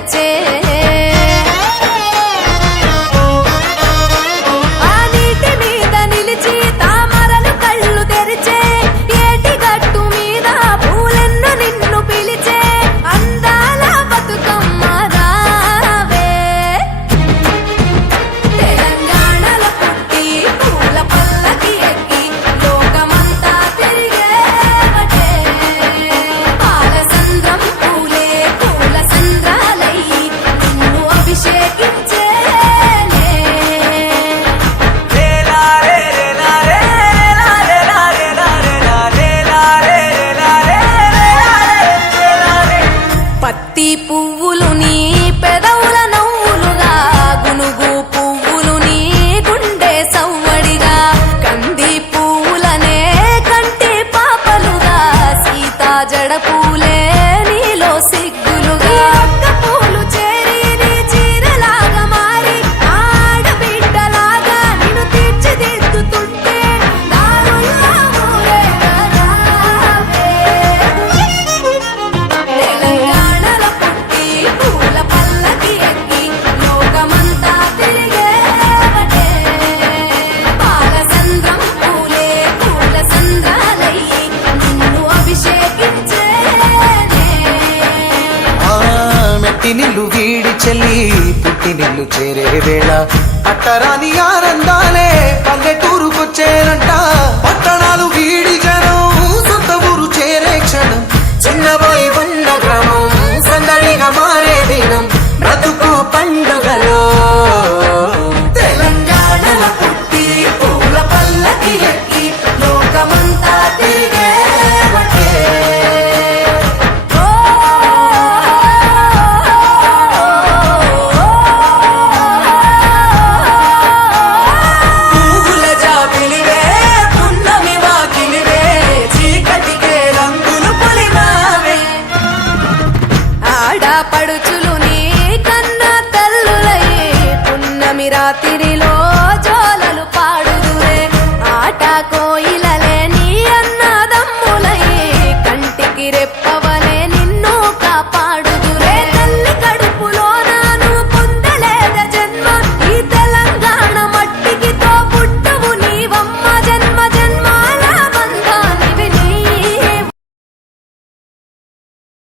తెచ్చే పువ్వులు నీ పెదవుల నవ్వులుగా గునుగు పువ్వులు నీ గుండె సవ్వడిగా కంది పువ్వులనే కంటి పాపలుగా సీతా జడ పూలే నీలో సిగ్గులుగా ఒక్క పూలు చేరి నీ చీరలాగా మారి ఆడబిడ్డలాగా నిన్ను తీర్చిదిద్దుతుంటే దారుల్లా ఊరేగావే నిల్లు వీడి చెల్లి పుట్టి నిల్లు చేరే వేళ అట్టరాని ఆనందాలే పల్లెటూరుకొచ్చేనంట పట్టణాలు వీడి జనం సొంత ఊరు చేరే క్షణం చిన్నబోయి ఉన్న గ్రామం సందడిగా మారే దినం బ్రతుకు